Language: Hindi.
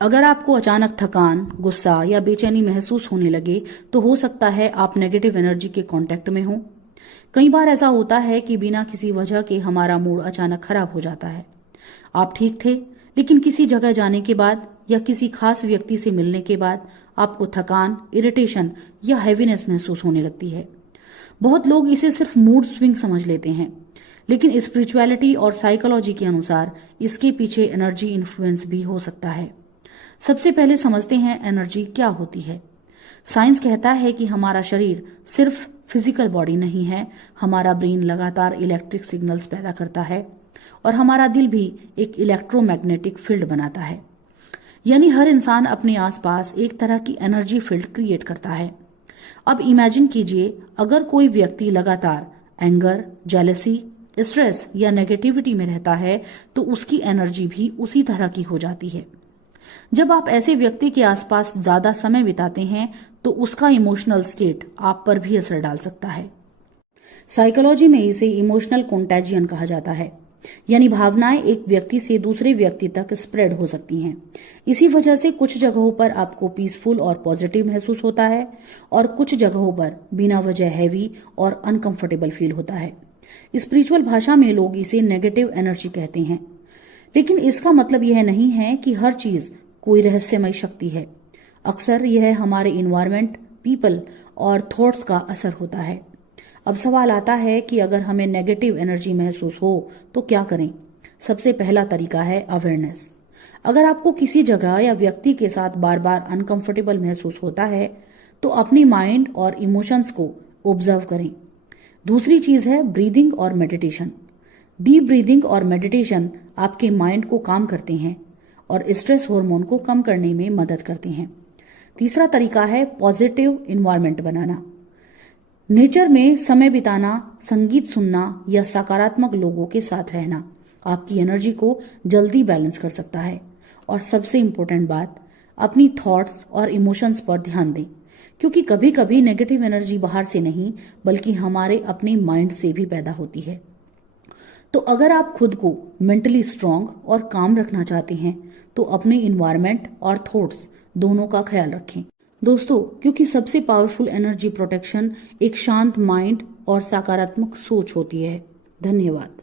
अगर आपको अचानक थकान, गुस्सा या बेचैनी महसूस होने लगे तो हो सकता है आप नेगेटिव एनर्जी के कांटेक्ट में हो। कई बार ऐसा होता है कि बिना किसी वजह के हमारा मूड अचानक खराब हो जाता है। आप ठीक थे, लेकिन किसी जगह जाने के बाद या किसी खास व्यक्ति से मिलने के बाद आपको थकान, इरिटेशन या हैवीनेस महसूस होने लगती है। बहुत लोग इसे सिर्फ मूड स्विंग समझ लेते हैं, लेकिन स्पिरिचुअलिटी और साइकोलॉजी के अनुसार इसके पीछे एनर्जी इन्फ्लुएंस भी हो सकता है। सबसे पहले समझते हैं एनर्जी क्या होती है। साइंस कहता है कि हमारा शरीर सिर्फ फिजिकल बॉडी नहीं है, हमारा ब्रेन लगातार इलेक्ट्रिक सिग्नल्स पैदा करता है और हमारा दिल भी एक इलेक्ट्रोमैग्नेटिक फील्ड बनाता है। यानी हर इंसान अपने आसपास एक तरह की एनर्जी फील्ड क्रिएट करता है। अब इमेजिन कीजिए, अगर कोई व्यक्ति लगातार एंगर, जेलसी, स्ट्रेस या नेगेटिविटी में रहता है तो उसकी एनर्जी भी उसी तरह की हो जाती है। जब आप ऐसे व्यक्ति के आसपास ज्यादा समय बिताते हैं तो उसका इमोशनल स्टेट आप पर भी असर डाल सकता है। साइकोलॉजी में इसे इमोशनल कंटेजियन कहा जाता है, यानी भावनाएं एक व्यक्ति से दूसरे व्यक्ति तक स्प्रेड हो सकती हैं। इसी वजह से कुछ जगहों पर आपको पीसफुल और पॉजिटिव महसूस होता है और कुछ जगहों पर बिना वजह हैवी और अनकंफर्टेबल फील होता है। स्पिरिचुअल भाषा में लोग इसे नेगेटिव एनर्जी कहते हैं, लेकिन इसका मतलब यह नहीं है कि हर चीज कोई रहस्यमय शक्ति है। अक्सर यह हमारे इन्वायरमेंट, पीपल और थॉट्स का असर होता है। अब सवाल आता है कि अगर हमें नेगेटिव एनर्जी महसूस हो तो क्या करें। सबसे पहला तरीका है अवेयरनेस। अगर आपको किसी जगह या व्यक्ति के साथ बार बार अनकंफर्टेबल महसूस होता है तो अपनी माइंड और इमोशंस को ऑब्जर्व करें। दूसरी चीज है ब्रीदिंग और मेडिटेशन। डीप ब्रीदिंग और मेडिटेशन आपके माइंड को काम करते हैं और स्ट्रेस हार्मोन को कम करने में मदद करते हैं। तीसरा तरीका है पॉजिटिव इन्वायरमेंट बनाना। नेचर में समय बिताना, संगीत सुनना या सकारात्मक लोगों के साथ रहना आपकी एनर्जी को जल्दी बैलेंस कर सकता है। और सबसे इम्पोर्टेंट बात, अपनी थॉट्स और इमोशंस पर ध्यान दें, क्योंकि कभी कभी नेगेटिव एनर्जी बाहर से नहीं बल्कि हमारे अपने माइंड से भी पैदा होती है। तो अगर आप खुद को मेंटली स्ट्रांग और काम रखना चाहते हैं तो अपने इन्वायरमेंट और थॉट्स दोनों का ख्याल रखें दोस्तों, क्योंकि सबसे पावरफुल एनर्जी प्रोटेक्शन एक शांत माइंड और सकारात्मक सोच होती है। धन्यवाद।